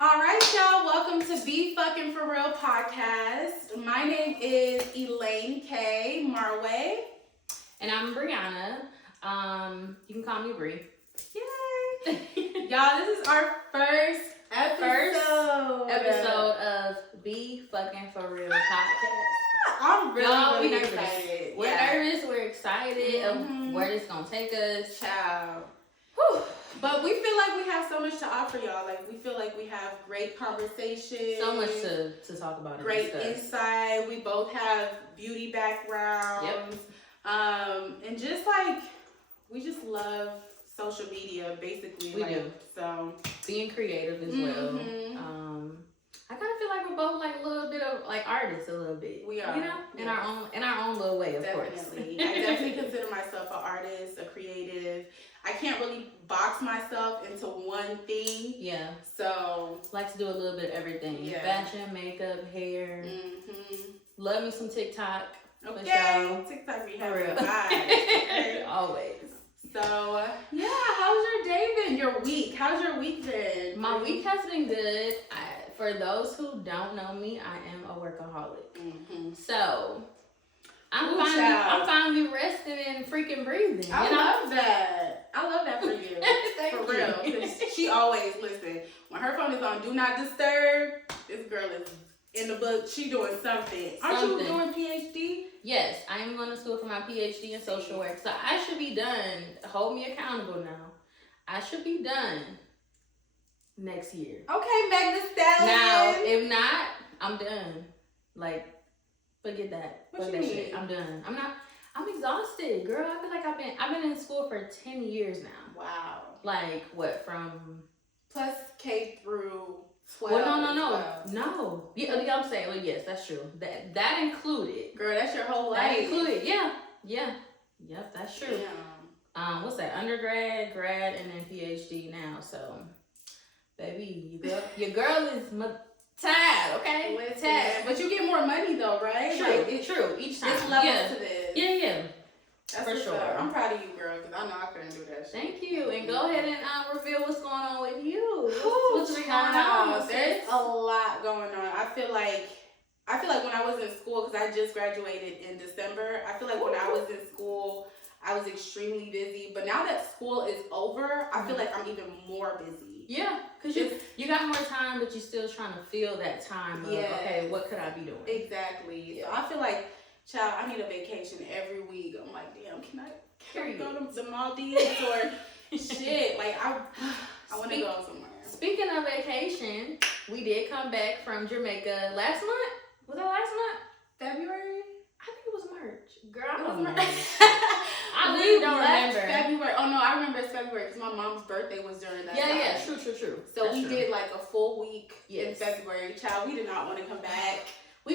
All right, y'all. Welcome to Be Fucking For Real podcast. My name is Elaine K. Marway. And I'm Brianna. You can call me Bree. Yay! Y'all, this is our first episode of Be Fucking For Real podcast. I'm really nervous. excited. We're nervous. We're excited of where this gonna take us. Child. Whew. But we feel like we have so much to offer y'all. Like, we feel like we have great conversations. So much to talk about. Great insight. We both have beauty backgrounds. Yep. And just like, we just love social media, basically. We do. So, being creative as well. I kind of feel like we're both like a little bit of like artists, a little bit. We are, you know, in our own little way, of course. Definitely. I definitely consider myself an artist, a creative. I can't really box myself into one thing. Yeah. So, like to do a little bit of everything. Yeah. Fashion, makeup, hair. Love me some TikTok. Okay. TikTok be having a vibe. Always. So, yeah, how's your day been? Your week? How's your week been? My week has been good. For those who don't know me, I am a workaholic. So, I'm finally resting and freaking breathing. I love that. I love that for you. For real. Because she always, listen, when her phone is on Do Not Disturb, this girl is in the book. She doing something. Aren't you doing PhD? Yes, I am going to school for my PhD in social work. So I should be done. Hold me accountable now. I should be done next year. Okay, Meg the Stallion. Now, if not, I'm done. Like, forget that. What you mean? Shit. I'm done. I'm exhausted, girl. I feel like I've been in school for 10 years now. Wow. Like, what, from... Plus K through 12. Well, no. Yeah, I'm saying, well, yes, that's true. That included. Girl, that's your whole life. That included, yeah. Yep, that's true. Yeah. What's that? Undergrad, grad, and then PhD now. So, baby, your girl is tired, okay? Tired. But you get more money though, right? True. Each time. It's levels to this. Yeah. That's for sure. Up. I'm proud of you, girl, because I know I couldn't do that shit. Thank you. And go ahead and reveal what's going on with you. What's going on? There's a lot going on. I feel like when I was in school, because I just graduated in December, I feel like when I was in school, I was extremely busy. But now that school is over, I feel like I'm even more busy. Yeah, because you got more time, but you're still trying to fill that time of, okay, what could I be doing? Exactly. Yeah. So I feel like, child, I need a vacation every week. I'm like, damn, can I go to the Maldives or shit? Like, I want to go somewhere. Speaking of vacation, we did come back from Jamaica last month. Was that last month? February? I think it was March. Girl, I don't know. I really don't remember. February. Oh, no, I remember it's February because my mom's birthday was during that time. Yeah, true. So that's we true. did like a full week in February. Child, we did not want to come back. We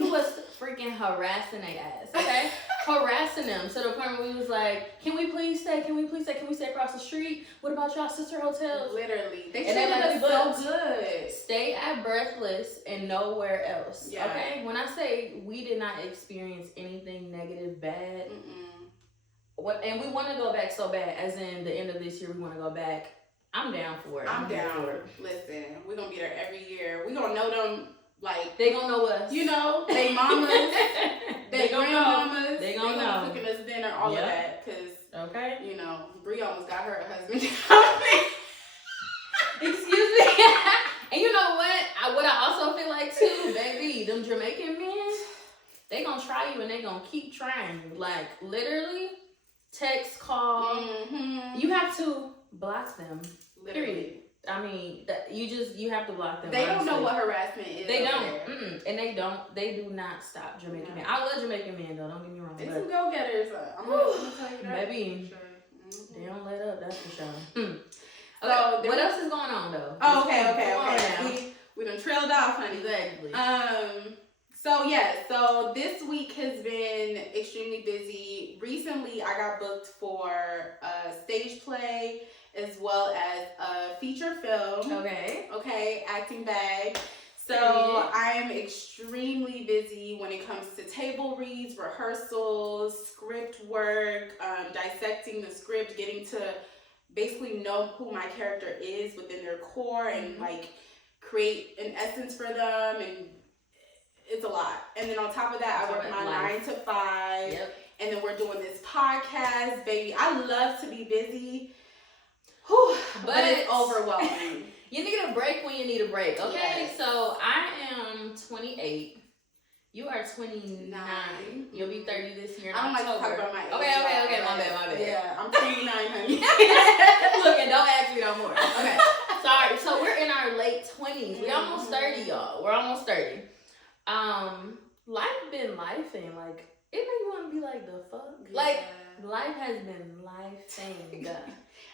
was freaking harassing their ass, okay? Harassing them. So the point where we was like, can we please stay? Can we stay across the street? What about y'all sister hotels? Literally. They treated us so good. Stay at Breathless and nowhere else. Yeah. Okay? When I say we did not experience anything negative, bad, and we want to go back so bad, as in the end of this year, we want to go back. I'm down for it. I'm down. Listen, we're going to be there every year. We're going to know them. Like, they gonna know us. You know, they mamas, they grandmamas, they gonna know. Cooking us dinner, all of that. Because, you know, Bree almost got her a husband. Excuse me. And you know what I also feel like too, baby, them Jamaican men, they gonna try you and they gonna keep trying you. Like, literally, text, call. You have to block them. Literally. Period. I mean, you have to block them. They don't know what harassment is. They don't. And they do not stop Jamaican men. I love Jamaican men though, don't get me wrong. They some go-getters. I'm gonna tell you that. Baby, they don't let up, that's for sure. Okay, so what else is going on though? Oh, okay. We done trailed off, honey. Exactly. So this week has been extremely busy. Recently, I got booked for a stage play as well as a feature film. Okay, acting bag. So I am extremely busy when it comes to table reads, rehearsals, script work, dissecting the script, getting to basically know who my character is within their core and like create an essence for them, and it's a lot. And then on top of that, I work my 9 to 5. Yep. And then we're doing this podcast, baby. I love to be busy. Whew, but it's overwhelming. You need a break when you need a break, okay? Yes. So I am 28. You are 29. You'll be 30 this year in October. I don't like to talk about my age. Okay. My bad. Yeah, I'm 29, honey. Look, and don't ask me no more. Okay. Sorry. So we're in our late 20s. We almost 30, y'all. We're almost 30. Life been lifing. Like, it make you want to be like, the fuck? Yeah. Like, life has been lifing.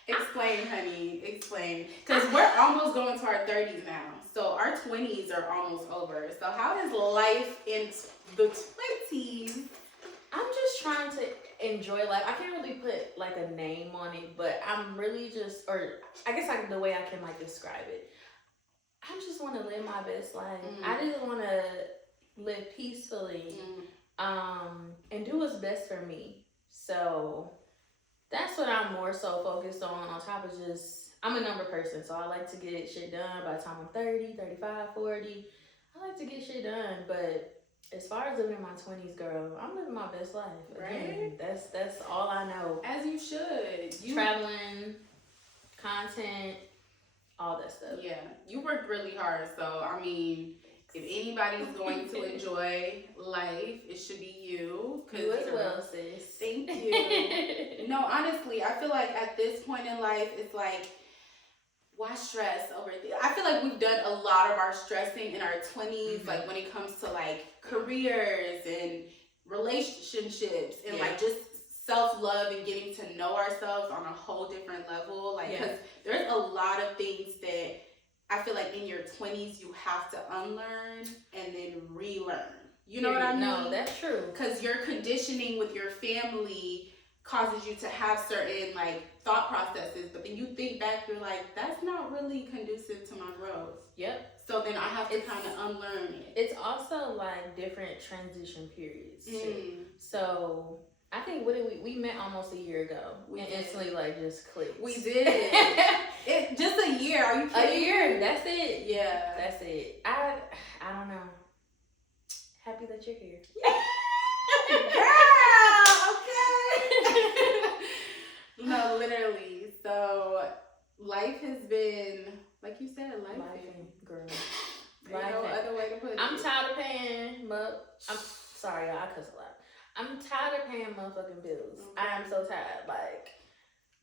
Explain, honey. Explain. Because we're almost going to our 30s now. So our 20s are almost over. So how is life in the 20s? I'm just trying to enjoy life. I can't really put like a name on it, but I'm really just, or I guess like the way I can like describe it. I just want to live my best life. I just want to live peacefully, and do what's best for me. So that's what I'm more so focused on top of just, I'm a number person, so I like to get shit done by the time I'm 30, 35, 40. I like to get shit done, but as far as living in my 20s, girl, I'm living my best life. Again, right? That's all I know. As you should. Traveling, content, all that stuff. Yeah, you work really hard, so I mean, if anybody's going to enjoy life, it should be you. You as well, sis. Thank you. No, honestly, I feel like at this point in life, it's like, why stress over it? I feel like we've done a lot of our stressing in our 20s, like when it comes to like careers and relationships and like just self-love and getting to know ourselves on a whole different level. Like, because there's a lot of things that I feel like in your 20s you have to unlearn and then relearn. You know what I mean? No, that's true. Because your conditioning with your family causes you to have certain like thought processes, but then you think back, you're like, that's not really conducive to my growth. Yep. So then I have to kind of unlearn it. It's also like different transition periods too. So I think we met almost a year ago. We instantly like just clicked. We did. It just a year. Are you kidding? A year. That's it. Yeah. That's it. I don't know. Happy that you're here. Girl, okay. No, literally. So life has been, like you said, life. Girl. There's no other way to put it. I'm tired of paying. I'm sorry, y'all. I cuss a lot. I'm tired of paying motherfucking bills. Okay. I am so tired. Like,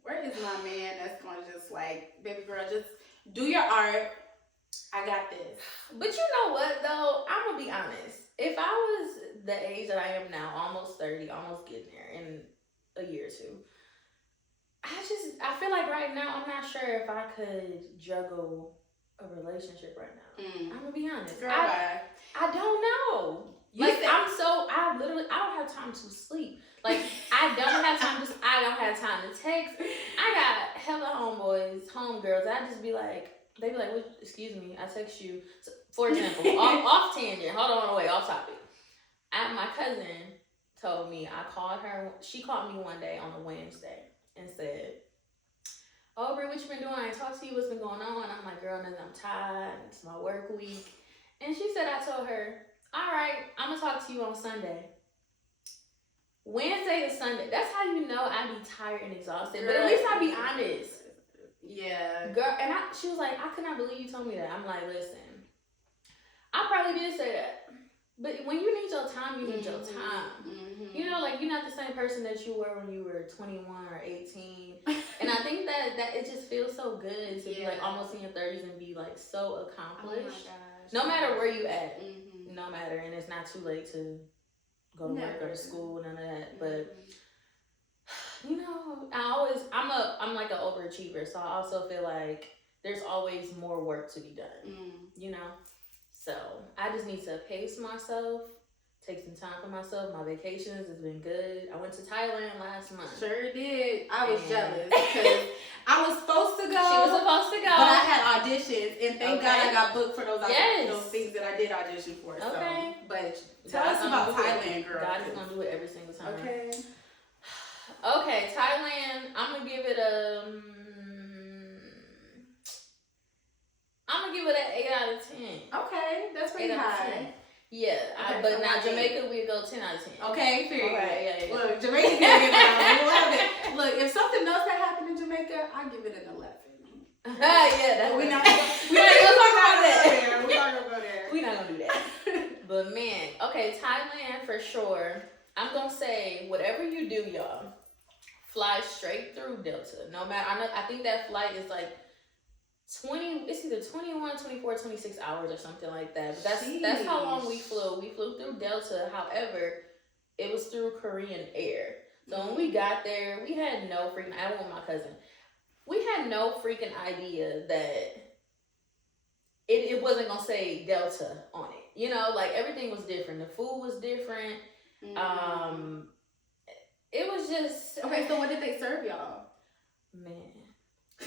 where is my man that's gonna just like, baby girl, just do your art. I got this. But you know what though? I'm gonna be honest. If I was the age that I am now, almost 30, almost getting there in a year or two, I feel like right now I'm not sure if I could juggle a relationship right now. I'm gonna be honest. Girl, I don't know. I don't have time to sleep. Like, I don't have time to text. I got hella homeboys, homegirls. I just be like, they be like, excuse me, I text you. So, for example, off tangent. Hold on, wait, off topic. My cousin told me, she called me one day on a Wednesday and said, oh, Brie, what you been doing? I ain't talked to you. What's been going on? I'm like, girl, nothing. I'm tired. It's my work week. And she said, I told her, all right, I'm going to talk to you on Sunday. Wednesday to Sunday. That's how you know I be tired and exhausted. But at least I be honest. Yeah. Girl, and she was like, I could not believe you told me that. I'm like, listen, I probably did say that. But when you need your time, you need your time. You know, like, you're not the same person that you were when you were 21 or 18. And I think that it just feels so good to be like almost in your 30s and be like so accomplished. Oh my gosh. No matter where you at. No matter. And it's not too late to go to work or to school, none of that. But you know, I'm like an overachiever, so I also feel like there's always more work to be done. You know? So I just need to pace myself, take some time for myself. My vacations has been good. I went to Thailand last month. Sure did. I was jealous because I was supposed to go. She was supposed to go. But I had auditions, and thank God I got booked for those things that I did audition for. Okay. So. But tell us about Thailand, girl. God is going to do it every single time. Okay. Okay, Thailand, I'm going to give it a I'm gonna give it an 8 out of 10. Okay, that's pretty high. Yeah, okay, but now Jamaica, we'd go 10 out of 10. Okay, period. Right, yeah. Look, Jamaica gave it down. We love it. Look, if something else had happened in Jamaica, I'd give it an 11. Yeah, we're not gonna talk about that. We're not gonna go there. We're not gonna do that. But man, okay, Thailand for sure. I'm gonna say whatever you do, y'all, fly straight through Delta. No matter, I think that flight is like 20. It's either 21, 24, 26 hours or something like that. But that's how long we flew. We flew through Delta. However, it was through Korean Air. So when we got there, we had no freaking. I went with my cousin. We had no freaking idea that it wasn't gonna say Delta on it. You know, like everything was different. The food was different. It was just okay. So what did they serve y'all? Man.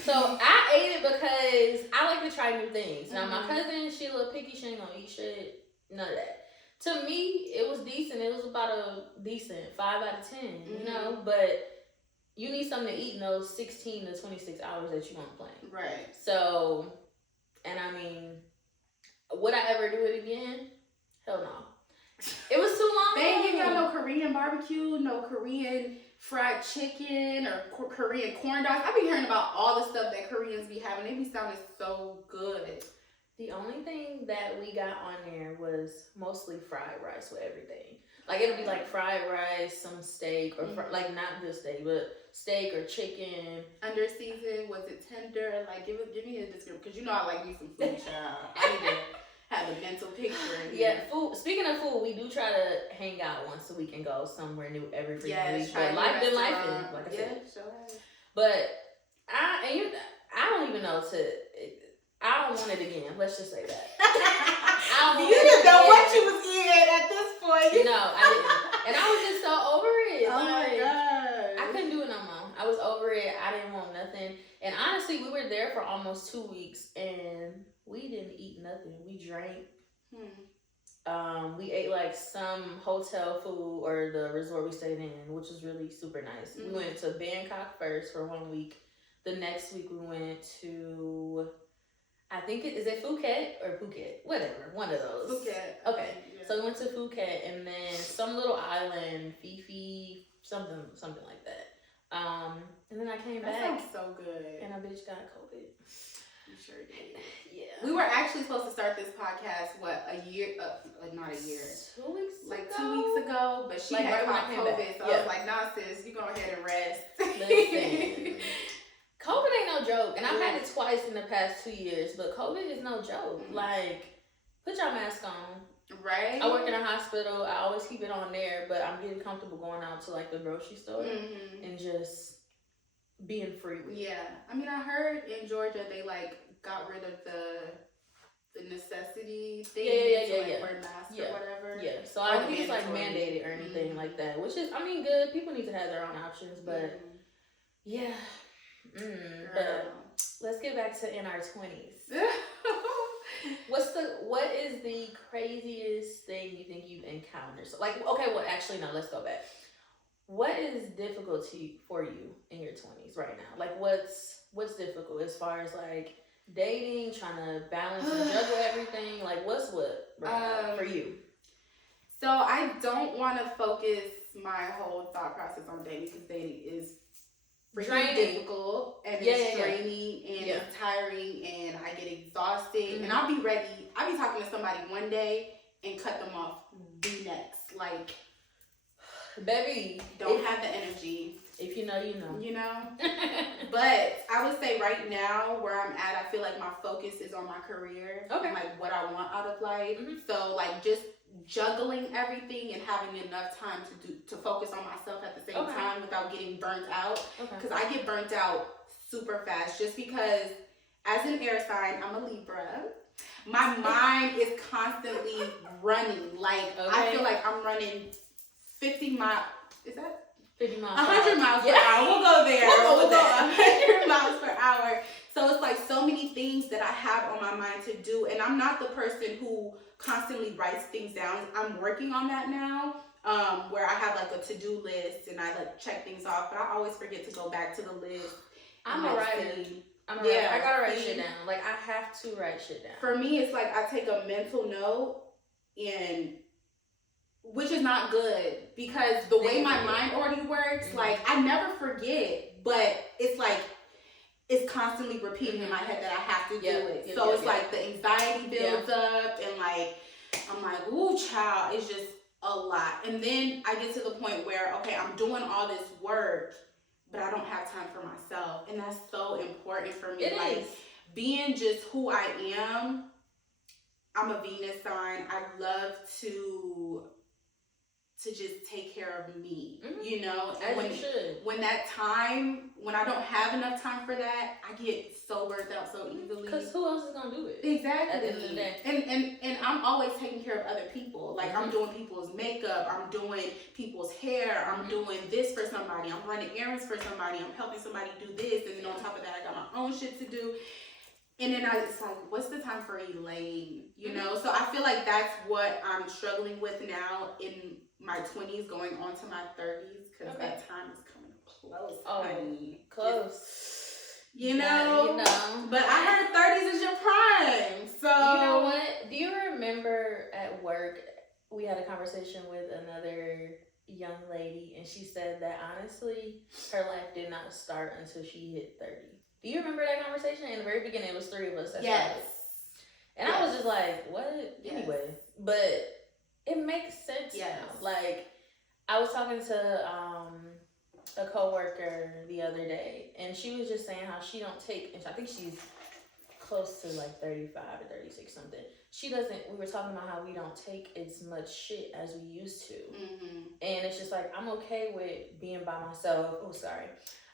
So I ate it because I like to try new things. Now my cousin, she a little picky. She ain't gonna eat shit. None of that. To me, it was decent. It was about a decent 5 out of 10. You know, but you need something to eat in those 16 to 26 hours that you on the plane. Right. So, and I mean, would I ever do it again? Hell no. It was too long. They ain't give y'all no Korean barbecue, no Korean fried chicken, or Korean corn dogs. I be hearing about all the stuff that Koreans be having. They be sounding so good. The only thing that we got on there was mostly fried rice with everything. Like, it'll be like fried rice, some steak, or like not good steak, but steak or chicken. Under season, was it tender? Like, give me a description, because you know I like me some food, child. I need to have a mental picture. Yeah, food. Speaking of food, we do try to hang out once a week and go somewhere new every freaking week. But life been life, like I said. Sure. But I don't even know I don't want it again. Let's just say that. You didn't know what you was eating at this point. No, I didn't. And I was just so over it. Oh my God. I couldn't do it no more. I was over it. I didn't want nothing. And honestly, we were there for almost 2 weeks and we didn't eat nothing. We drank. We ate like some hotel food or the resort we stayed in, which was really super nice. We went to Bangkok first for 1 week. The next week we went to, I think is it Phuket or Phuket? Whatever, one of those. Phuket. Okay, yeah. So we went to Phuket and then some little island, Fifi, something like that. And then I came back. That sounds so good. And a bitch got COVID. You sure did. Yeah. We were actually supposed to start this podcast, a year, not a year. 2 weeks like ago? 2 weeks ago, but she had caught COVID, so I was like, nah sis, you go ahead and rest. Listen. COVID ain't no joke, and I've had it twice in the past 2 years, but COVID is no joke. Like, put your mask on. Right. I work in a hospital. I always keep it on there, but I'm getting comfortable going out to like the grocery store and just being free with it. Yeah. I mean, I heard in Georgia they like got rid of the necessity thing to wear masks or whatever. Yeah. So I don't think it's like mandated or anything like that, which is, I mean, good. People need to have their own options, but yeah. But let's get back to in our 20s. What is the craziest thing you think you've encountered? So, like, okay, well, actually, no, let's go back. What is difficult for you in your 20s right now? Like, what's difficult as far as like dating, trying to balance and juggle everything? Like, what's what right now for you? So I don't want to focus my whole thought process on dating, because dating is really difficult and it's draining and it's tiring and I get exhausted and I'll be ready. I'll be talking to somebody one day and cut them off the next. Like, baby, don't have the energy. If you know, you know. You know? But I would say right now where I'm at, I feel like my focus is on my career. Okay. And like what I want out of life. So like just juggling everything and having enough time to focus on myself at the same time without getting burnt out. Because I get burnt out super fast just because as an air sign, I'm a Libra. My mind is constantly running. Like I feel like I'm running 50 miles. Is that? 50 miles 100 miles per hour. We'll go there. We'll go 100 miles per hour. So it's like so many things that I have on my mind to do. And I'm not the person who constantly writes things down. I'm working on that now, where I have like a to-do list and I like check things off. But I always forget to go back to the list. I'm a writer. I gotta write shit down. Like, I have to write shit down. For me, it's like I take a mental note, and which is not good because the way my mind already works, like I never forget, but it's like it's constantly repeating in my head that I have to do it. So it's like the anxiety builds up, and like I'm like, ooh, child, it's just a lot. And then I get to the point where, okay, I'm doing all this work, but I don't have time for myself. And that's so important for me. Being just who I am. I'm a Venus sign. I love to just take care of me, you know? And when I don't have enough time for that, I get so burnt out so easily. Because who else is going to do it? Exactly. At the end of the day. And I'm always taking care of other people. Like, I'm doing people's makeup. I'm doing people's hair. I'm doing this for somebody. I'm running errands for somebody. I'm helping somebody do this. And then on top of that, I got my own shit to do. And then it's like, what's the time for Elaine? You know? So I feel like that's what I'm struggling with now in my 20s going on to my 30s, because that time is coming close, honey. Close. You know? But I heard 30s is your prime. So you know what? Do you remember at work we had a conversation with another young lady, and she said that honestly her life did not start until she hit 30. Do you remember that conversation? In the very beginning, it was 3 of us that started. And I was just like, what? Anyway. But it makes sense now. Like, I was talking to a coworker the other day, and she was just saying how she don't take, and I think she's close to like 35 or 36 something. She doesn't, we were talking about how we don't take as much shit as we used to. And it's just like, I'm okay with being by myself.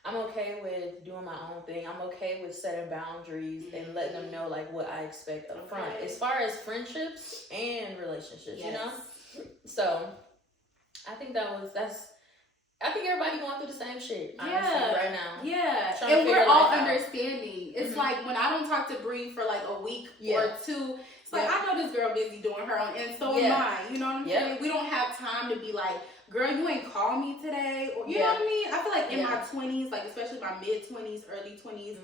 I'm okay with doing my own thing. I'm okay with setting boundaries and letting them know like what I expect up front, as far as friendships and relationships, you know? So I think I think everybody going through the same shit, honestly, right now. Yeah. And we're all understanding. It's like when I don't talk to Bree for like a week or two, it's like, I know this girl busy doing her own, and so am I. You know what I'm saying? We don't have time to be like, girl, you ain't called me today. Or, you know what I mean? I feel like in my 20s, like especially my mid-20s, early 20s,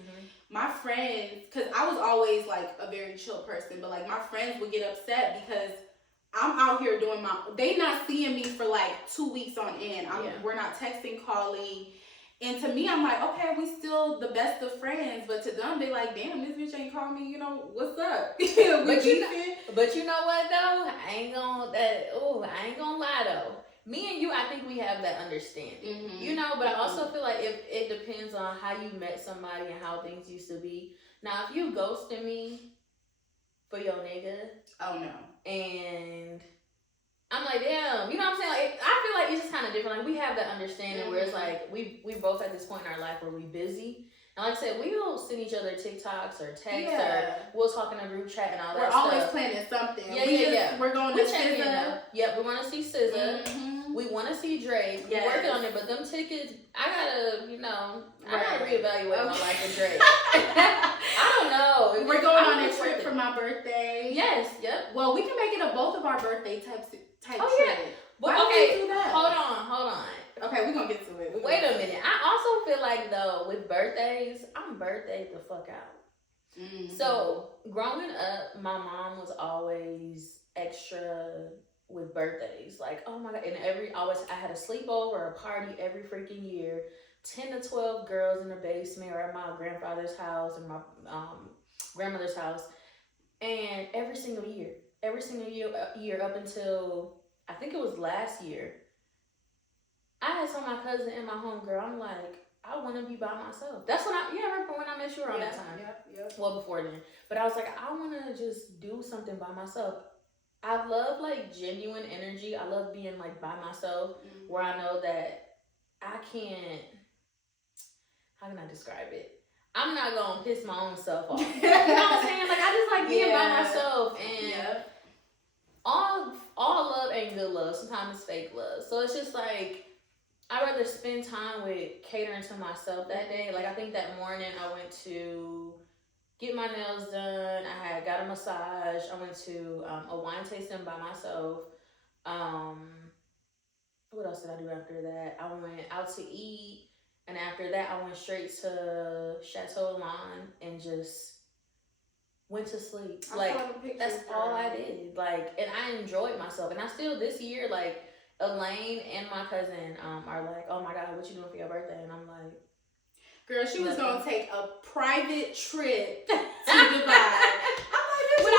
my friends, because I was always like a very chill person, but like my friends would get upset because I'm out here doing they not seeing me for like 2 weeks on end. We're not texting, calling. And to me, I'm like, okay, we still the best of friends. But to them, they like, damn, this bitch ain't called me, you know, what's up? But you know what though? I ain't gonna lie though. Me and you, I think we have that understanding, you know, but I also feel like it depends on how you met somebody and how things used to be. Now, if you ghosted me for your nigga. Oh, no. And I'm like, damn, you know what I'm saying? Like, I feel like it's just kind of different. Like, we have that understanding where it's like, we both at this point in our life where we busy. And like I said, we will send each other TikToks or texts or we'll talk in a group chat and all that stuff. We're always planning something. We're going to SZA. Yep, we want to see SZA. We want to see Drake. We're working on it, but them tickets, I gotta reevaluate my life with Drake. I don't know. We're going on a trip for my birthday. Yes, yep. Well, we can make it both of our birthday type trip. But okay, hold on. Okay, we're gonna get to it. Wait a minute. I also feel like though with birthdays, I'm birthday the fuck out. So growing up, my mom was always extra with birthdays. Like, oh my god, and I had a sleepover or a party every freaking year. 10 to 12 girls in the basement or at my grandfather's house and my grandmother's house. And every single year up until I think it was last year, I had told my cousin and my homegirl, I'm like, I want to be by myself. That's when I remember when I met you around that time. Yep. Well, before then. But I was like, I want to just do something by myself. I love like genuine energy. I love being like by myself where I know that I can't, how can I describe it? I'm not going to piss my own self off. You know what I'm saying? Like, I just like being by myself. And all love ain't good love. Sometimes it's fake love. So it's just like, I'd rather spend time with catering to myself that day. Like, I think that morning I went to get my nails done. I had got a massage. I went to a wine tasting by myself. What else did I do after that? I went out to eat. And after that, I went straight to Chateau Lawn and just went to sleep. Like, that's all I did. Like, and I enjoyed myself. And I still, this year, like, Elaine and my cousin are like, oh my God, what you doing for your birthday? And I'm like, girl, she was going to take a private trip to Dubai. I'm like, what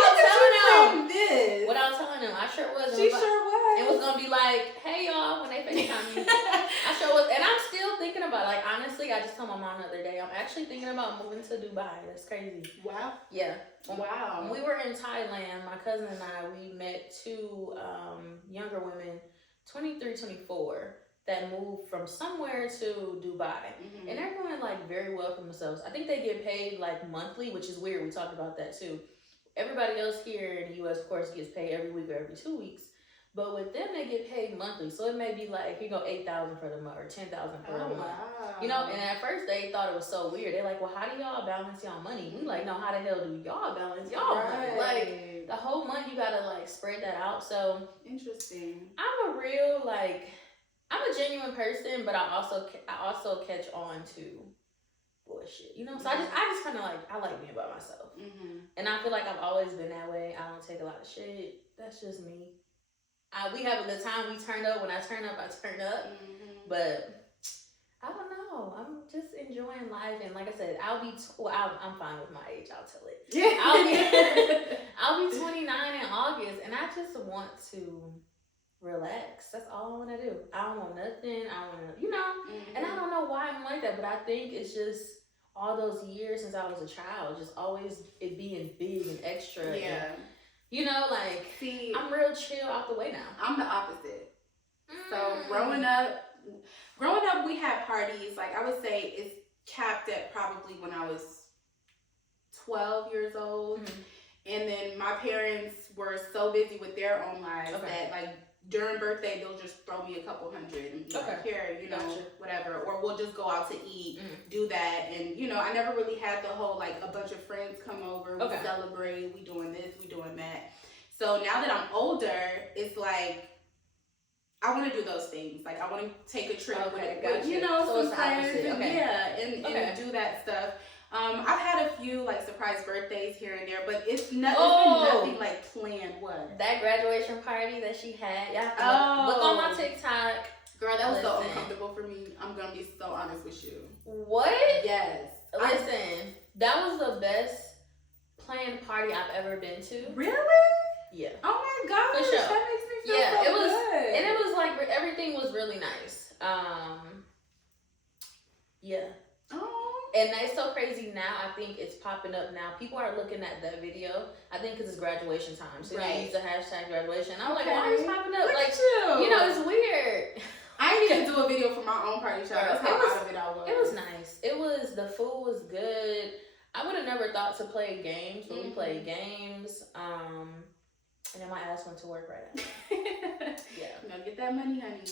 I was telling them, I sure was. She sure was. It was going to be like, hey y'all, when they FaceTime me. I sure was. And I'm still thinking about it. Like, honestly, I just told my mom the other day, I'm actually thinking about moving to Dubai. That's crazy. Wow. Yeah. Wow. When we were in Thailand, my cousin and I, we met two younger women, 23, 24, that moved from somewhere to Dubai. Mm-hmm. And they're doing, like, very well for themselves. I think they get paid, like, monthly, which is weird. We talked about that, too. Everybody else here in the U.S., of course, gets paid every week or every 2 weeks. But with them, they get paid monthly. So it may be like, you go $8,000 for the month or $10,000 for the month. Wow. You know, and at first they thought it was so weird. They're like, well, how do y'all balance y'all money? We like, no, how the hell do y'all balance y'all money? Like, the whole month you gotta, like, spread that out. So interesting. I'm a real, like, I'm a genuine person, but I also catch on to bullshit, you know. So I just kind of like, I like being by myself, and I feel like I've always been that way. I don't take a lot of shit. That's just me. We have a good time. We turn up. When I turn up, I turn up. But I don't know. I'm just enjoying life, and like I said, I'm fine with my age. I'll tell it. Yeah. I'll be 29 in August, and I just want to relax. That's all I want to do. I don't want nothing. I want to, you know. And I don't know why I'm like that, but I think it's just all those years since I was a child, just always it being big and extra. Yeah. And, you know, like, see, I'm real chill out the way now. I'm the opposite. So growing up, we had parties. Like, I would say it's capped at probably when I was 12 years old. And then my parents were so busy with their own lives that, like, during birthday, they'll just throw me a couple hundred and be like, here, you know, whatever. Or we'll just go out to eat, do that. And, you know, I never really had the whole, like, a bunch of friends come over, we celebrate, we doing this, we doing that. So now that I'm older, it's like, I want to do those things. Like, I want to take a trip with, you know, so some friends. And do that stuff. I've had a few, like, surprise birthdays here and there, but it's been nothing, like, planned. What? That graduation party that she had. Y'all look on my TikTok. Girl, that was so uncomfortable for me. I'm going to be so honest with you. What? Yes. Listen, that was the best planned party I've ever been to. Really? Yeah. Oh my gosh. For sure. That makes me feel so it was good. And it was like everything was really nice. Yeah. Oh. And it's so crazy now. I think it's popping up now. People are looking at that video. I think because it's graduation time. So they use the hashtag graduation. I'm like, why is it popping up? Look like, at you know, it's weird. I didn't even do a video for my own party show. That's how out of it I was. It was nice. The food was good. I would have never thought to play games, but we played games. And then my ass went to work right after. Yeah. You know, get that money, honey.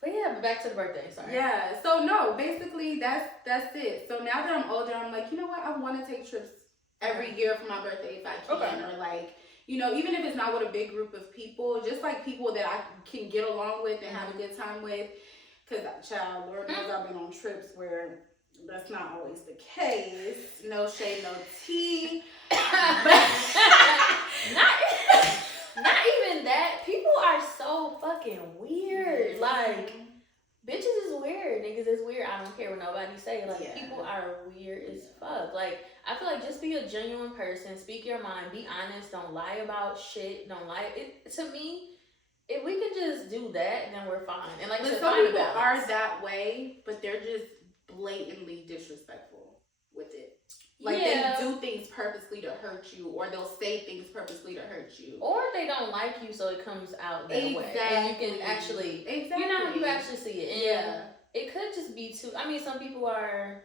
But yeah, back to the birthday, sorry. Yeah, so no, basically that's it. So now that I'm older, I'm like, you know what? I want to take trips every year for my birthday if I can. Or like, you know, even if it's not with a big group of people, just like people that I can get along with and have a good time with. Because, child, Lord knows I've been on trips where that's not always the case. No shade, no tea. Not even that. People are so fucking weird. Like, bitches is weird. Niggas is weird. I don't care what nobody say. Like, people are weird as fuck. Like, I feel like just be a genuine person. Speak your mind. Be honest. Don't lie about shit. Don't lie. To me, if we can just do that, then we're fine. And like, but some people are that way, but they're just blatantly disrespectful with it. Like, they do things purposely to hurt you, or they'll say things purposely to hurt you. Or they don't like you, so it comes out that way. And you can actually, you know, you actually see it. And it could just be too, I mean, some people are,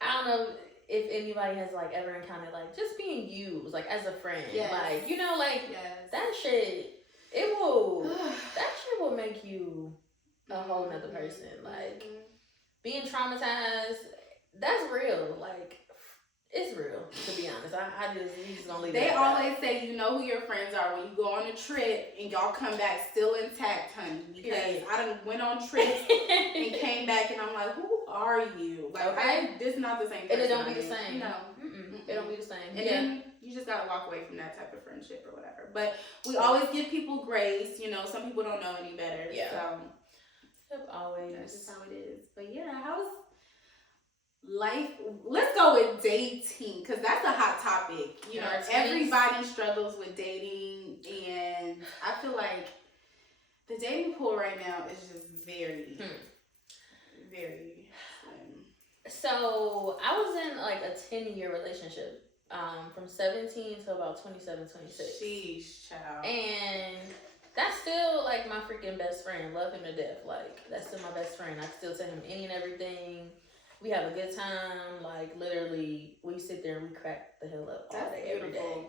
I don't know if anybody has, like, ever encountered, like, just being used, like, as a friend. Like, you know, like, that shit, that shit will make you a whole nother person. Like, being traumatized, that's real. Like, it's real, to be honest. We just don't leave They always say, you know who your friends are when you go on a trip and y'all come back still intact, honey. Because I done went on trips and came back and I'm like, who are you? Like, this is not the same person. And it don't be the same. No. It don't be the same. And then you just gotta walk away from that type of friendship or whatever. But we always give people grace. You know, some people don't know any better. Yeah. So always. That's just how it is. But yeah, how's life? Let's go with dating, because that's a hot topic. You know, everybody struggles with dating, and I feel like the dating pool right now is just very, very slim. So I was in like a 10-year relationship, from 17 to about 27, 26. Sheesh, child. And that's still like my freaking best friend. Love him to death. Like, that's still my best friend. I can still tell him any and everything. We have a good time. Like, literally, we sit there and we crack the hell up all day, every day.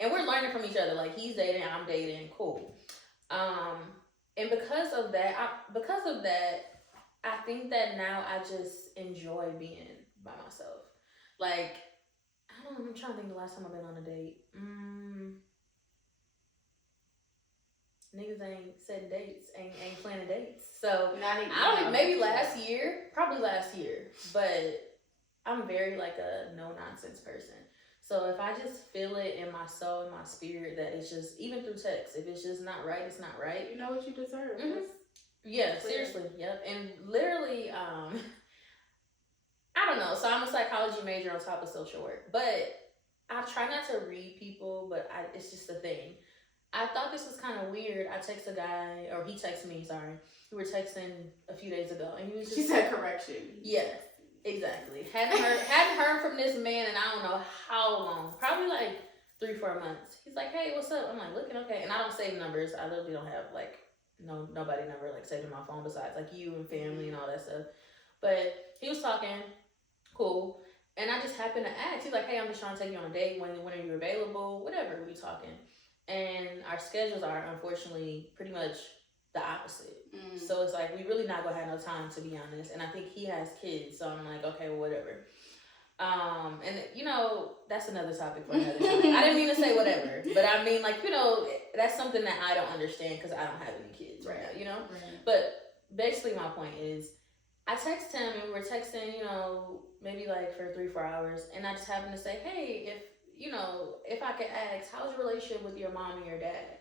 And we're learning from each other. Like, he's dating, I'm dating, cool. And because of that, I think that now I just enjoy being by myself. Like, I don't know, I'm trying to think the last time I've been on a date. Niggas ain't setting dates, ain't planning dates. So I don't know, maybe probably last year. But I'm very like a no nonsense person. So if I just feel it in my soul and my spirit that it's just, even through text, if it's just not right, it's not right. You know what you deserve. Yeah, seriously. Yep. And literally, I don't know. So I'm a psychology major on top of social work, but I try not to read people, but it's just a thing. I thought this was kind of weird. I text a guy, or he texted me, sorry. We were texting a few days ago, and he was just... She said correction. Yeah, exactly. Hadn't heard from this man in I don't know how long. Probably like 3-4 months. He's like, hey, what's up? I'm like, looking okay. And I don't save numbers. I literally don't have like nobody number like saved in my phone besides like you and family and all that stuff. But he was talking, cool. And I just happened to ask. He's like, hey, I'm just trying to take you on a date. When are you available? Whatever, we talking. And our schedules are unfortunately pretty much the opposite. So it's like, we really not gonna have no time, to be honest. And I think he has kids, so I'm like, okay, well, whatever. And you know, that's another topic for another time. I didn't mean to say whatever, but I mean, like, you know, that's something that I don't understand because I don't have any kids right now, you know? Right. But basically my point is, I text him and we were texting, you know, maybe like for 3-4 hours, and I just happened to say, hey, if I could ask, how's your relationship with your mom and your dad?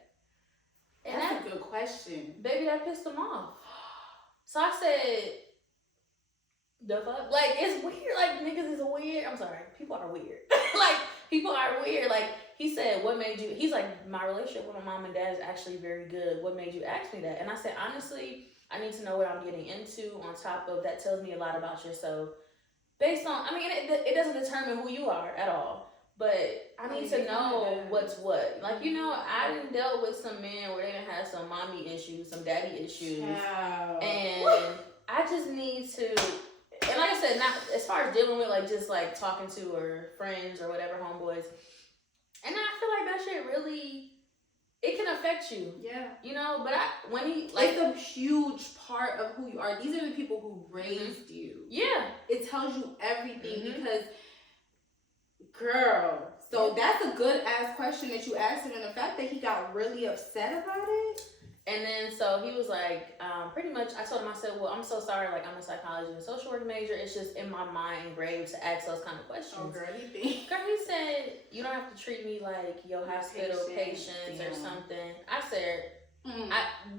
And that's a good question. Baby, that pissed him off. So I said, the fuck? Like, it's weird. Like, niggas is weird. I'm sorry. People are weird. Like, people are weird. Like, he said, what made you... He's like, my relationship with my mom and dad is actually very good. What made you ask me that? And I said, honestly, I need to know what I'm getting into. On top of that, tells me a lot about yourself. Based on... I mean, it doesn't determine who you are at all. But I need to know what's what. Like, you know, I done dealt with some men where they done had some mommy issues, some daddy issues. Wow. And I just need to... And like I said, not as far as dealing with, like, just, like, talking to or friends or whatever, homeboys. And I feel like that shit really... It can affect you. Yeah. You know? But when he... like, it's a huge part of who you are. These are the people who raised you. Yeah. It tells you everything because... Girl, so that's a good ass question that you asked him, and the fact that he got really upset about it. And then so he was like, pretty much, I told him, I said, well, I'm so sorry, like, I'm a psychology and social work major. It's just in my mind engraved to ask those kind of questions. Oh, girl, he said, you don't have to treat me like your hospital patients or something. I said,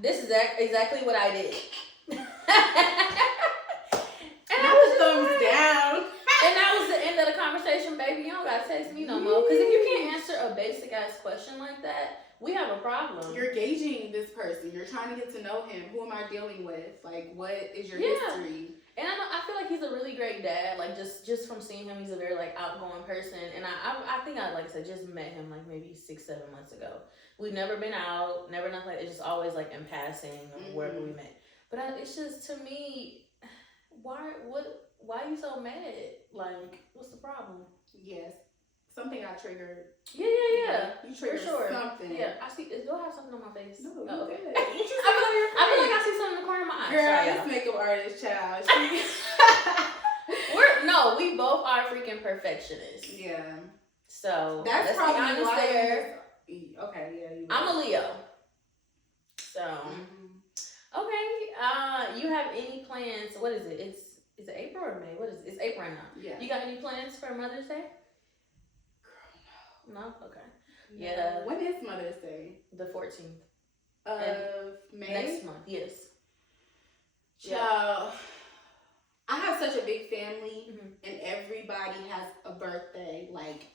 this is exactly what I did. And I was thumbs down. And that was the end of the conversation, baby. You don't gotta text me no more. Because if you can't answer a basic ass question like that, we have a problem. You're gauging this person. You're trying to get to know him. Who am I dealing with? Like, what is your history? And I feel like he's a really great dad. Like, just from seeing him, he's a very, like, outgoing person. And I think I, like I said, just met him, like, maybe 6-7 months ago. We've never been out, never nothing like that. It's just always, like, in passing or wherever we met. But it's just, to me, why are you so mad? Like, what's the problem? Yes. Something I triggered. Yeah. You triggered something. Yeah. I see. Do I have something on my face? No. Okay. I feel like I see something in the corner of my eye. Girl, this makeup artist child. We both are freaking perfectionists. Yeah. So that's probably why. There. Okay. Yeah. I'm a Leo. So. Okay. You have any plans? What is it? Is it April or May? What is it? It's April right now. Yeah. You got any plans for Mother's Day? Girl, no. No? Okay. No. Yeah. When is Mother's Day? The 14th. Of May? Next month, yes. Child, I have such a big family, and everybody has a birthday, like,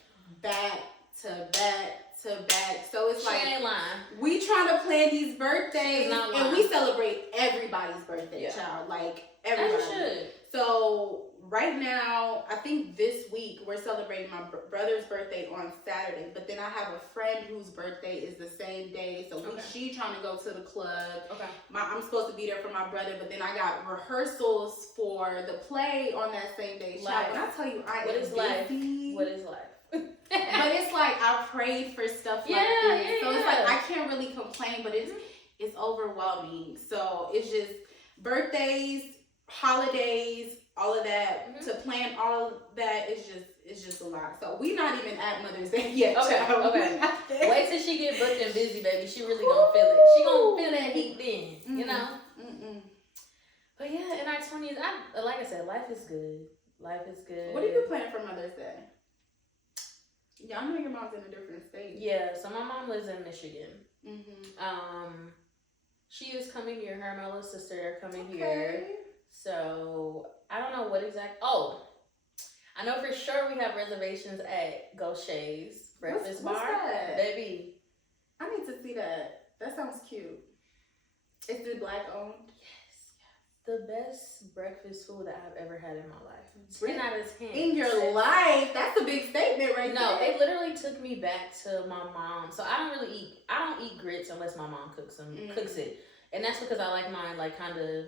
back to back to back. So it's like, ain't lying. We trying to plan these birthdays, and we celebrate everybody's birthday, child. Like, everybody. As you should. So right now, I think this week we're celebrating my brother's birthday on Saturday, but then I have a friend whose birthday is the same day, so she trying to go to the club. Okay. I'm supposed to be there for my brother, but then I got rehearsals for the play on that same day. Child, when I tell you I am busy. What is life? But it's like I prayed for stuff like this, so it's like I can't really complain, but it's overwhelming. So it's just birthdays, holidays, all of that, to plan all of that is just a lot. So we not even at Mother's Day yet. Okay. Wait till she get booked and busy, baby. She really gonna feel it. She gonna feel that heat then, you know? But yeah, in our 20s, like I said, life is good. Life is good. What are you planning for Mother's Day? Yeah, I know your mom's in a different state. Yeah, so my mom lives in Michigan. She is coming here. Her and my little sister are coming here. So I don't know what exact. Oh, I know for sure we have reservations at Gaucher's Breakfast Bar. That? Baby, I need to see that. That sounds cute. Is it Black owned? The best breakfast food that I've ever had in my life. 10 out of 10. In your life? That's a big statement right there. No, it literally took me back to my mom. So I don't eat grits unless my mom cooks it. And that's because I like mine like kind of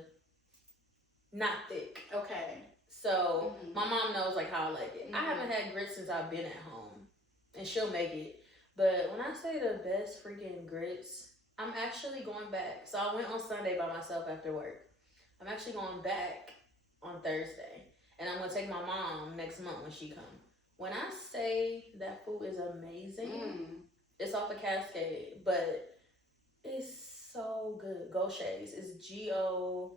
not thick. Okay. So my mom knows like how I like it. I haven't had grits since I've been at home. And she'll make it. But when I say the best freaking grits, I'm actually going back. So I went on Sunday by myself after work. I'm actually going back on Thursday. And I'm going to take my mom next month when she comes. When I say that food is amazing, it's off a Cascade, but it's so good. Gaucher's is Gaucha,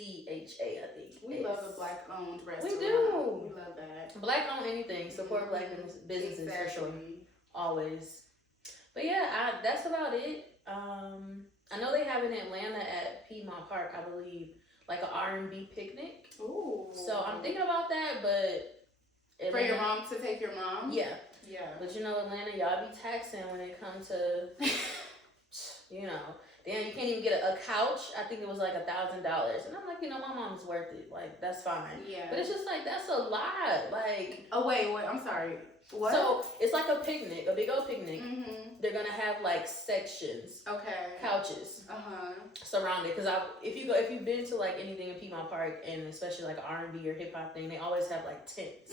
I think. We love a Black-owned restaurant. We do. We love that. Black-owned anything. Support Black businesses for sure. Always. But yeah, that's about it. I know they have in Atlanta at Piedmont Park, I believe, like an R&B picnic. Ooh. So I'm thinking about that, but Atlanta, for your mom to take your mom? Yeah. Yeah. But you know, Atlanta, y'all be taxing when it comes to, you know, damn, you can't even get a couch. I think it was like $1,000. And I'm like, you know, my mom's worth it. Like, that's fine. Yeah. But it's just like, that's a lot. Like. Oh, wait, I'm sorry. What? So it's like a picnic, a big old picnic. They're gonna have like sections, couches, surrounded. Because if you've been to like anything in Piedmont Park, and especially like R&B or hip hop thing, they always have like tents.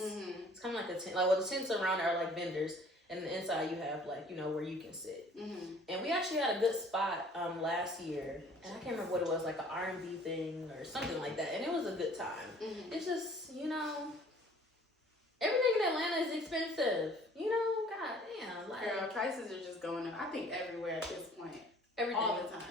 It's kind of like a tent. Like, well, the tents around are like vendors, and the inside you have like, you know, where you can sit. And we actually had a good spot last year, and I can't remember what it was, like an R&B thing or something like that, and it was a good time. It's just, you know. Everything in Atlanta is expensive. You know, god damn. Like, girl, prices are just going up. I think everywhere at this point. Everything. All the time.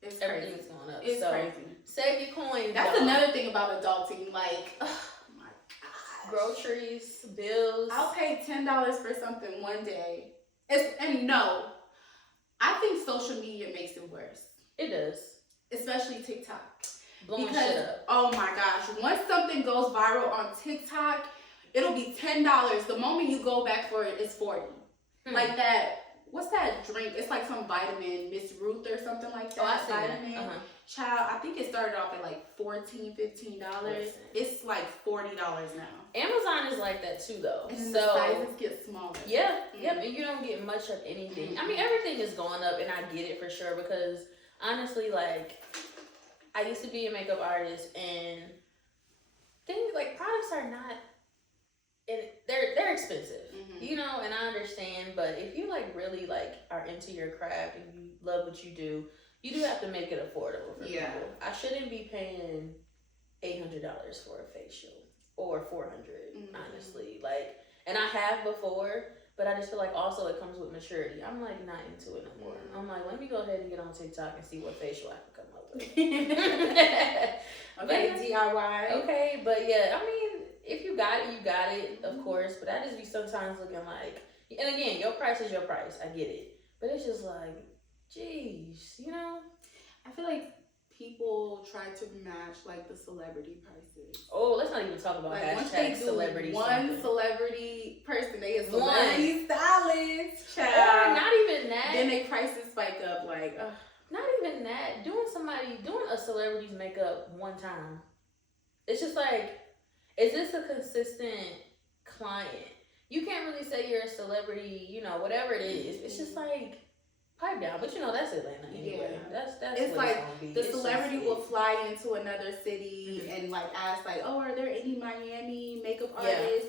It's everything crazy. is going up. It's crazy. Save your coins. That's another thing about adulting. Like, oh my gosh. Groceries, bills. I'll pay $10 for something one day. And no, I think social media makes it worse. It does. Especially TikTok. Blowing shit up. Oh my gosh. Once something goes viral on TikTok, it'll be $10. The moment you go back for it, it's $40. Like that. What's that drink? It's like some vitamin, Miss Ruth or something like that. Oh, I see vitamin. that. Child, I think it started off at like $14, $15. It's like $40 now. Amazon is like that too, though. And the sizes get smaller. Yeah, yep. And you don't get much of anything. I mean, everything is going up, and I get it for sure because honestly, like, I used to be a makeup artist, and things like products are not. And they're expensive, you know, and I understand, but if you like really like are into your craft and you love what you do have to make it affordable for people. I shouldn't be paying $800 for a facial or $400, honestly. Like, and I have before, But I just feel like also it comes with maturity. I'm like not into it no more. I'm like, let me go ahead and get on TikTok and see what facial I can come up with. Okay, DIY. Okay, but yeah, I mean, if you got it, you got it, of course. But I just be sometimes looking like, and again, your price is your price. I get it. But it's just like, geez, you know? I feel like people try to match like the celebrity prices. Oh, let's not even talk about like hashtag celebrity. One celebrity person, they a celebrity stylist, child. Or not even that. Then they prices spike up like. Not even that. Doing a celebrity's makeup one time. It's just like, is this a consistent client? You can't really say you're a celebrity, you know, whatever it is. It's just like, pipe down. But you know, that's Atlanta anyway. Yeah. That's it's what like it's gonna be. The celebrity will fly into another city and like ask like, oh, are there any Miami makeup artists?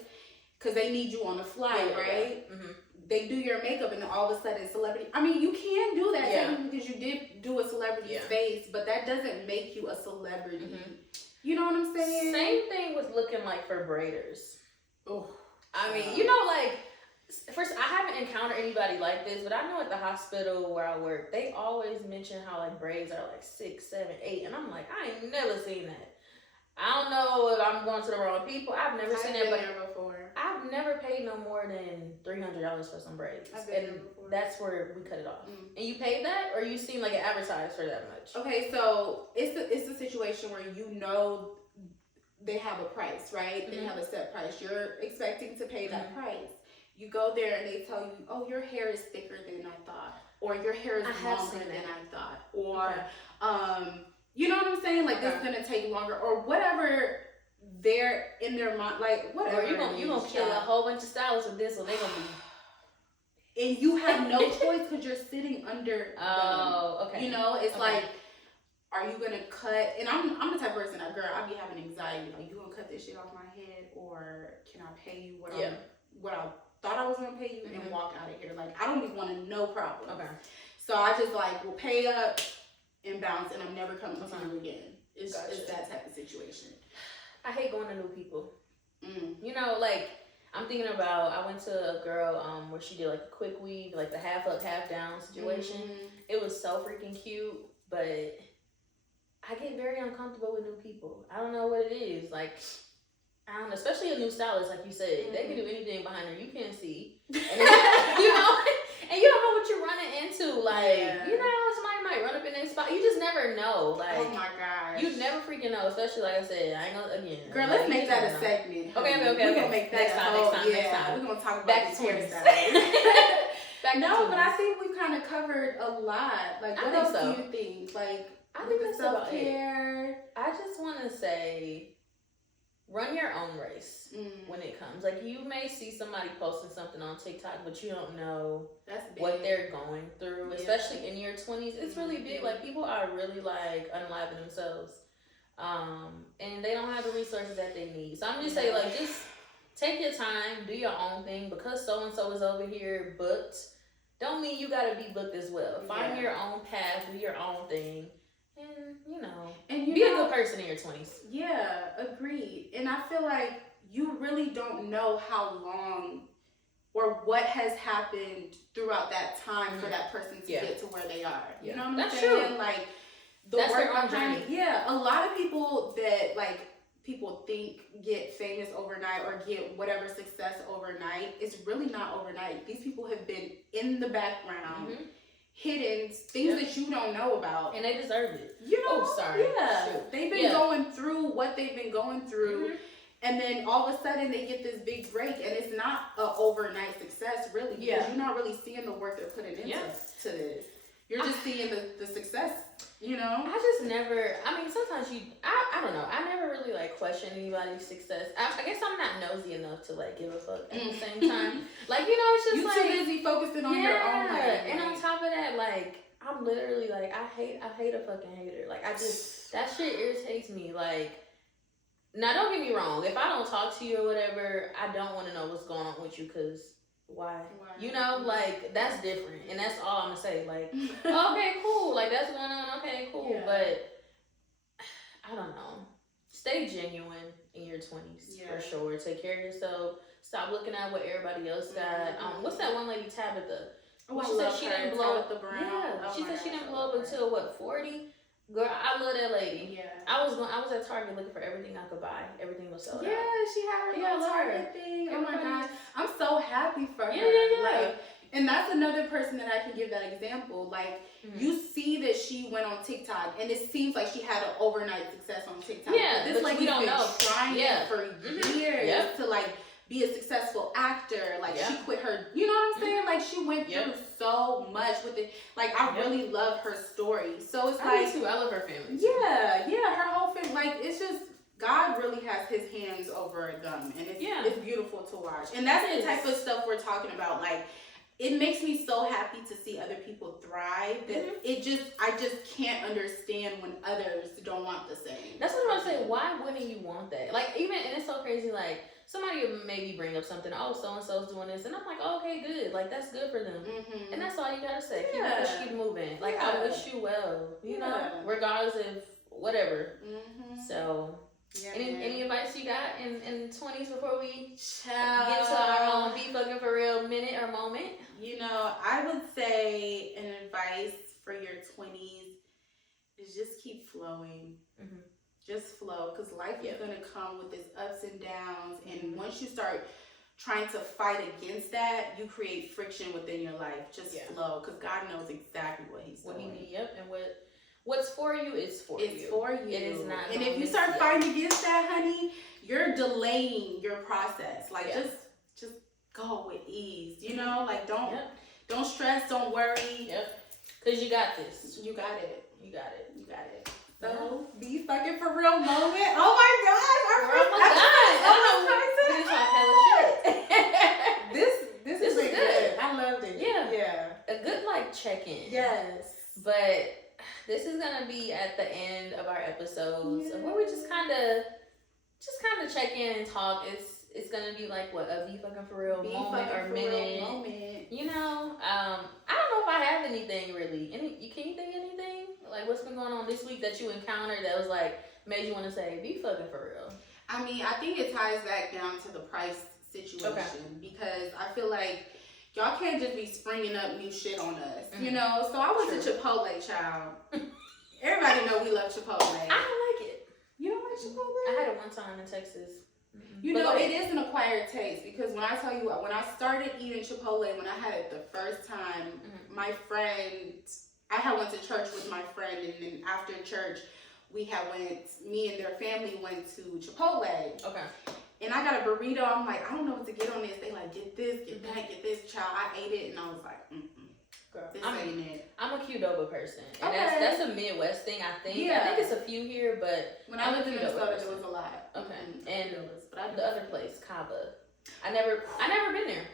Because they need you on the flight, right? Yeah. Mm-hmm. They do your makeup and then all of a sudden celebrity. I mean, you can do that because you did do a celebrity's face, but that doesn't make you a celebrity. Mm-hmm. You know what I'm saying? Same thing with looking like for braiders. Oh, I mean, you know, like, first, I haven't encountered anybody like this, but I know at the hospital where I work, they always mention how like braids are like 6, 7, 8, and I'm like, I ain't never seen that. I don't know if I'm going to the wrong people. I've never seen that, but I've never paid no more than $300 for some braids, and that's where we cut it off. And you paid that, or you seem like it advertised for that much? Okay, so it's a situation where you know they have a price, right? Mm-hmm. They have a set price. You're expecting to pay that price. You go there and they tell you, oh, your hair is thicker than I thought, or your hair is longer than I thought, or you know what I'm saying? Like, this is gonna take longer, or whatever they're in their mind, like, whatever. Or you gonna kill a whole bunch of stylists with this one. They gonna be. And you have no choice because you're sitting under them. Okay. You know, it's like, are you gonna cut? And I'm the type of person that, girl, I be having anxiety. Like, you gonna cut this shit off my head, or can I pay you what I thought I was gonna pay you and walk out of here? Like, I don't even want no problem. Okay. So I just like will pay up and bounce, and I'm never coming to you again. It's that type of situation. I hate going to new people. You know, like, I'm thinking about, I went to a girl where she did like a quick weave, like the half up, half down situation. It was so freaking cute, but I get very uncomfortable with new people. I don't know what it is. Like, I don't know, especially a new stylist, like you said. They can do anything behind her you can't see. And you know, and you don't know what you're running into. Like, you know, somebody might run up in that spot. You just never know. Like, oh my gosh. You never freaking know, especially like I said, I ain't gonna, again. Girl, let's make that a segment. Okay. We're gonna make that next time. We're gonna talk about this hairstyle. But I think we've kind of covered a lot. Like, what else do you think? Like, I think that's self-care. I just want to say, run your own race when it comes. Like, you may see somebody posting something on TikTok, but you don't know what they're going through, especially in your 20s. It's really big. Like, people are really, like, unaliving themselves. And they don't have the resources that they need. So I'm just saying, like, just take your time, do your own thing. Because so-and-so is over here booked, don't mean you got to be booked as well. Find your own path, do your own thing. And, you know, be a good person in your 20s. Yeah, agreed. And I feel like you really don't know how long or what has happened throughout that time for that person to get to where they are. You know what I'm saying? True. Like, that's their own journey. Yeah, a lot of people that, like, people think get famous overnight or get whatever success overnight, it's really not overnight. These people have been in the background. Hidden things that you don't know about, and they deserve it. You know, Shoot. They've been going through what they've been going through, and then all of a sudden they get this big break, and it's not an overnight success, really. Because you're not really seeing the work they're putting into to this. You're just seeing the success. You know, I just never. I mean, sometimes I don't know. I never really like question anybody's success. I guess I'm not nosy enough to like give a fuck at the same time. Like, you know, it's just you like too busy focusing on your own life. And on top of that, like, I'm literally like, I hate a fucking hater. Like, I just, that shit irritates me. Like, now don't get me wrong. If I don't talk to you or whatever, I don't want to know what's going on with you, because why? You know, like, that's different. And that's all I'm gonna say. Like, okay, cool. Like, that's going on. Okay, cool. Yeah. But I don't know. Stay genuine in your 20s for sure. Take care of yourself. stop looking at what everybody else got. What's that one lady, Tabitha? Oh, she said she didn't blow up. Yeah, she said she didn't blow up until what, 40? Girl, I love that lady. Yeah. I was at Target looking for everything I could buy. Everything was sold out. Yeah, she had her little Target thing. Oh my gosh. I'm so happy for her. Yeah. Like, and that's another person that I can give that example. Like, you see that she went on TikTok, and it seems like she had an overnight success on TikTok. Yeah, but this lady's been trying for years to, like, be a successful actor. Like, she quit her, you know what I'm saying? Like, she went through so much with it. Like, I really love her story. So it's I do too. I love her family. Yeah, her whole family. Like, it's just, God really has his hands over them. And it's beautiful to watch. And that's the type of stuff we're talking about. Like, it makes me so happy to see other people thrive that I just can't understand when others don't want the same. That's what I'm saying. Why wouldn't you want that? Like, even, and it's so crazy, like, somebody would maybe bring up something, oh, so-and-so's doing this, and I'm like, oh, okay, good. Like, that's good for them. And that's all you gotta say. Keep moving. Like, I wish you well, you know, regardless of whatever. So, any advice you got in 20s before we get to our own be fucking for real minute or moment? You know, I would say an advice for your 20s is just keep flowing. Just flow, because life is going to come with its ups and downs. And once you start trying to fight against that, you create friction within your life. Just flow, because God knows exactly what he's doing. What he needs, and what's for you is for you. It's for you. It is not. And if you start fighting against that, honey, you're delaying your process. Like, just go with ease. You know, like, don't stress, don't worry. Because you got this. You got it. You got it. You got it. So, be fucking for real moment. Oh my gosh. This is good. I loved it. Yeah. A good, like, check-in. Yes. But this is going to be at the end of our episodes where we just kind of check in and talk. It's going to be like, what, a be fucking for real moment or minute. You know, I don't know if I have anything really. Can you think anything? Like, what's been going on this week that you encountered that was like, made you want to say, be fucking for real? I mean, I think it ties back down to the price situation because I feel like y'all can't just be springing up new shit on us, you know? So I was a Chipotle child. Everybody know we love Chipotle. I don't like it. You don't like Chipotle? I had it one time in Texas. You know, it is an acquired taste because when I tell you, when I started eating Chipotle, when I had it the first time, my friend, I had went to church with my friend, and then after church, me and their family went to Chipotle. Okay. And I got a burrito. I'm like, I don't know what to get on this. They like, get this, get that, get this. Child, I ate it, and I was like, girl, this ain't it. I'm a Qdoba person. And that's a Midwest thing, I think. Yeah. I think it's a few here, but when I lived in Minnesota, there was a lot. Okay. And the other place, Cava. I never been there.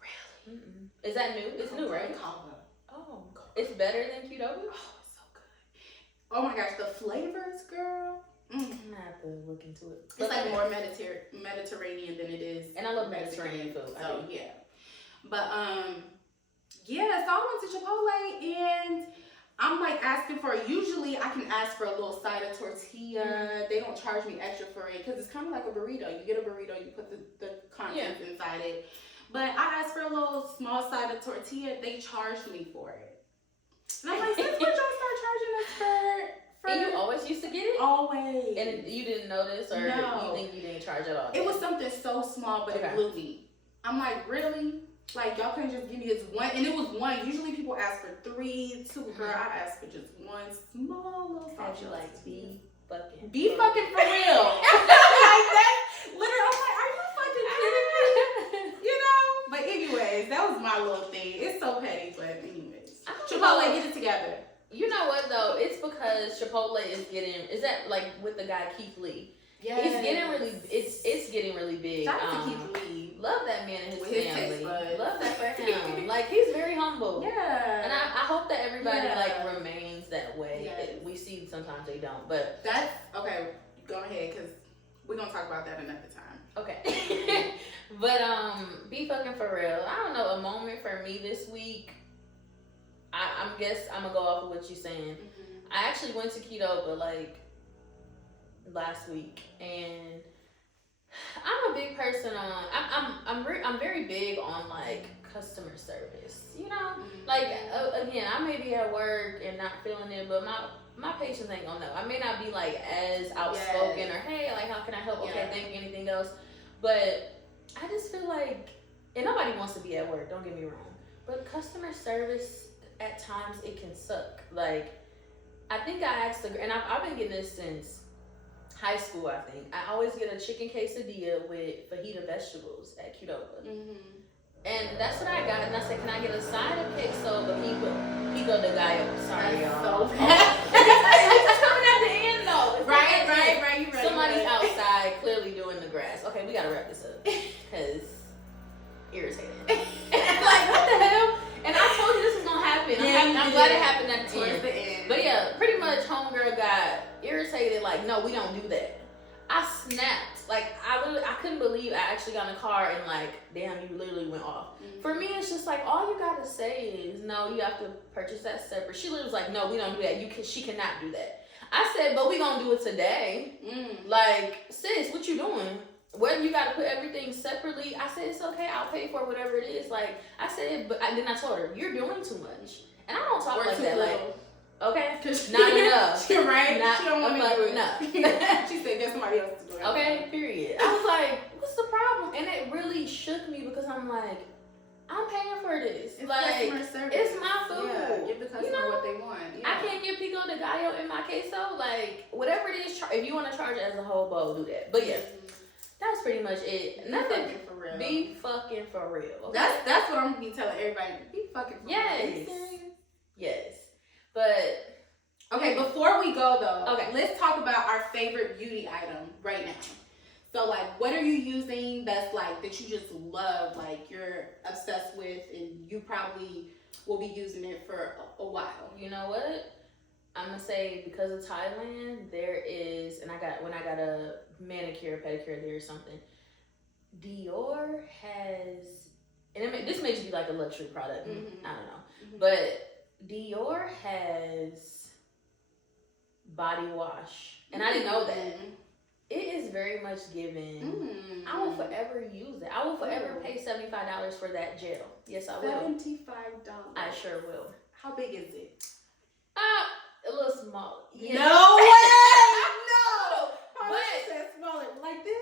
Really? Is that new? It's new, right? Cava. Oh. It's better than Qdoba? Oh, it's so good. Oh my gosh, the flavors, girl. I'm gonna have to look into it. It's like more Mediterranean than it is. And I love Mediterranean food. So yeah. But so I went to Chipotle and I'm like asking for, usually I can ask for a little side of tortilla. They don't charge me extra for it because it's kind of like a burrito. You get a burrito, you put the contents inside it. But I asked for a little small side of tortilla. They charged me for it. And I'm like, since when y'all start charging us for And you always used to get it? Always. And you didn't notice, or you think you didn't charge at all? It was something so small, but it blew me. I'm like, really? Like, y'all couldn't just give me this one? And it was one. Usually people ask for 3, 2. Girl, I asked for just one small little sauce. You like, be fucking for real. Like that. Literally, I'm like, are you fucking kidding me? You know? But anyways, that was my little thing. It's so petty, but anyways. Chipotle, get it together. You know what though? It's because Chipotle is that like with the guy Keith Lee? Yeah. It's getting really big. Shout out to Keith Lee. Love that man and his family. Love that for him. Like, he's very humble. Yeah. And I hope that everybody like remains that way. Yes. We see sometimes they don't, but that's okay. Go ahead, because we're gonna talk about that another time. Okay. But be fucking for real. I don't know, a moment for me this week. I'm gonna go off of what you're saying. I actually went to Qdoba like last week, and I'm a big person on. I'm very big on like customer service. You know, like again, I may be at work and not feeling it, but my patients ain't gonna know. I may not be like as outspoken or hey, like how can I help? Okay, thank you. Anything else? But I just feel like, and nobody wants to be at work. Don't get me wrong, but customer service at times it can suck. Like I think I asked and I've been getting this since high school. I think I always get a chicken quesadilla with fajita vegetables at Qdoba. And that's what I got. And I said, can I get a side of queso, but pico de gallo? Sorry, y'all. So bad. It's coming at the end, though. Right. You ready? Somebody's outside clearly doing the grass. Okay, we got to wrap this up. Because irritating. Like, what the hell? And I told you this was going to happen. I'm glad it happened at the end. But yeah, pretty much homegirl got irritated. Like, no, we don't do that. I snapped. Like, I couldn't believe I actually got in the car and like, damn, you literally went off. For me, it's just like, all you gotta say is, no, you have to purchase that separate. She literally was like, no, we don't do that. She cannot do that. I said, but we gonna do it today. Like, sis, what you doing? Whether you gotta put everything separately, I said, it's okay, I'll pay for whatever it is. Like, I said, but then I told her, you're doing too much. And I don't talk like that. Like, okay, not enough. You're right. Not she don't want to do enough. She said, get somebody else to do it. Okay, period. I was like, what's the problem? And it really shook me because I'm like, I'm paying for this. It's like, customer service. It's my food. Yeah, give the customer what they want. Yeah. I can't get pico de gallo in my queso. Like, whatever it is, if you want to charge it as a whole bowl, do that. But yeah, that's pretty much it. Nothing for real. Be fucking for real. Okay? That's what I'm gonna be telling everybody. Be fucking for real. Yes. But okay, before we go though, okay, let's talk about our favorite beauty item right now. So like, what are you using that's like, that you just love, like you're obsessed with, and you probably will be using it for a while? You know what? I'm gonna say, because of Thailand, there is, and when I got a manicure, pedicure, there's something. Dior has, and this may just be like a luxury product. I don't know, but Dior has body wash, and I didn't know that. It is very much given. I will forever use it. I will forever pay $75 for that gel. Yes, I will. $75. I sure will. How big is it? A little small. Yeah. No way! No! How much is that smaller? Like this?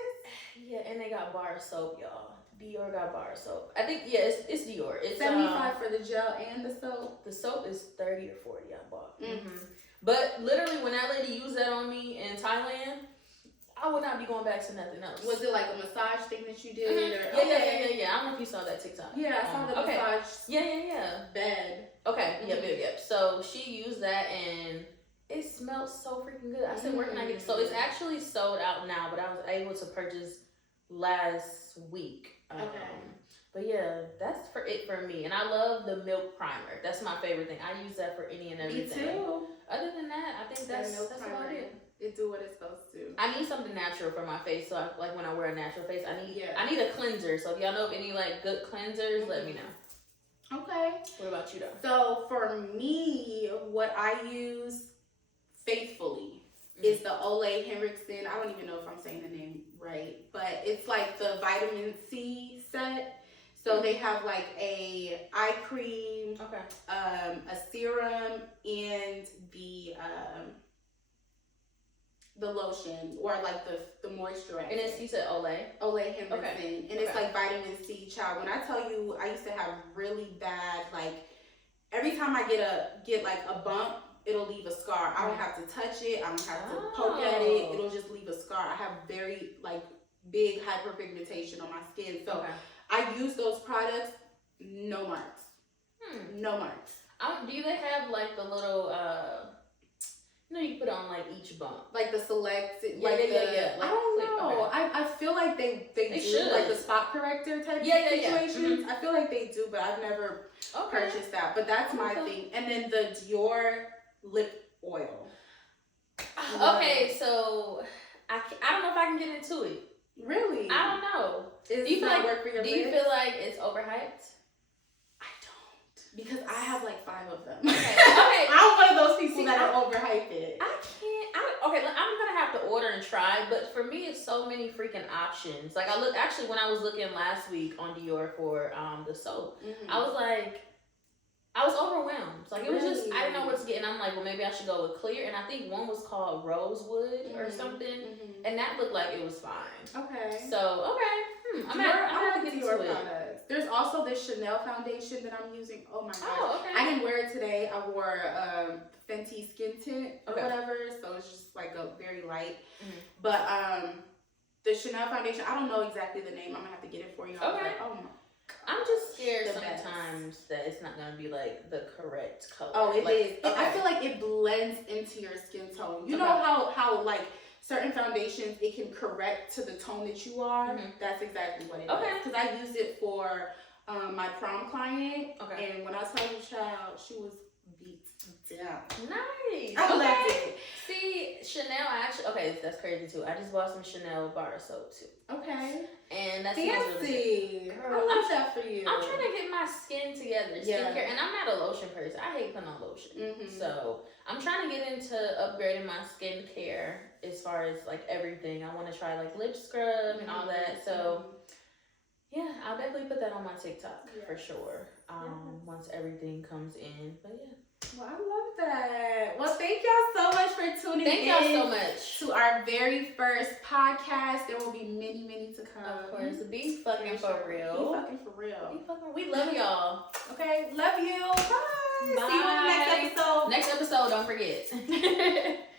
Yeah, and they got bar soap, y'all. Dior got bar soap. I think, yeah, it's Dior. It's $75 for the gel and the soap. The soap is $30 or $40 I bought. But literally, when that lady used that on me in Thailand, I would not be going back to nothing else. Was it like a massage thing that you did? Or, yeah. I don't know if you saw that TikTok. Yeah, I saw the massage. Yeah. Bed. Okay, yep. So she used that and it smells so freaking good. I said, where can I get it? So it's actually sold out now, but I was able to purchase last week. But yeah, that's for me. And I love the milk primer. That's my favorite thing. I use that for any and everything. Me too. Other than that, I think that's about it. It do what it's supposed to. I need something natural for my face. So like when I wear a natural face, I need a cleanser. So if y'all know of any like good cleansers, let me know. Okay. What about you though? So for me, what I use faithfully is the Ole Henriksen. I don't even know if I'm saying the name right, but it's like the vitamin C set. So they have like a eye cream, a serum, and the lotion, or like the moisturizer. And it's, you said Ole Henriksen. And it's like vitamin C, child. When I tell you, I used to have really bad, like every time I get like a bump, it'll leave a scar. I don't have to touch it. I don't have to poke at it. It'll just leave a scar. I have very like big hyperpigmentation on my skin. So I use those products, no marks. No marks. Do they have like the little you put on like each bump, like the select, yeah. Like, I don't know. I feel like they do should. Like the spot corrector type situations. I feel like they do, but I've never purchased that. But that's my thing. And then the Dior lip oil. Okay, so I don't know if I can get into it. Really? I don't know. Do you feel like it's overhyped? Because I have like 5 of them. Okay. I'm one of those people that are overhyped. I'm gonna have to order and tried, but for me, it's so many freaking options. Like actually when I was looking last week on Dior for the soap, I was like, I was overwhelmed. Like, it was just, I didn't know what to get. And I'm like, well, maybe I should go with clear. And I think one was called Rosewood or something. And that looked like it was fine. Okay. So, okay. I'm gonna get into it. There's also this Chanel foundation that I'm using. Oh my gosh. Oh, okay. I didn't wear it today. I wore Fenty Skin Tint or whatever. So it's just like a very light. But the Chanel foundation, I don't know exactly the name. I'm gonna have to get it for you. Okay. Like, oh my. I'm just scared sometimes that it's not gonna be like the correct color. Oh, it like, is. Okay. I feel like it blends into your skin tone. You know how like certain foundations, it can correct to the tone that you are. That's exactly what it is. Because I used it for my prom client. And when I saw the child, she was beat down. Nice. I loved it. See, Chanel, that's crazy too. I just bought some Chanel bar soap too. Okay. And that's fancy. Girl, I love that for you. I'm trying to get my skin together, skincare, and I'm not a lotion person. I hate putting on lotion. So I'm trying to get into upgrading my skincare as far as like everything. I want to try like lip scrub and all that. So yeah, I'll definitely put that on my TikTok for sure. Once everything comes in. But yeah. Well, I love that. Well, thank y'all so much for tuning in. Thank y'all so much to our very first podcast. There will be many, many to come. Of course. Be fucking for real. Be fucking for real. We love y'all. Okay, love you. Bye. Bye. See you in the next episode. Next episode, don't forget.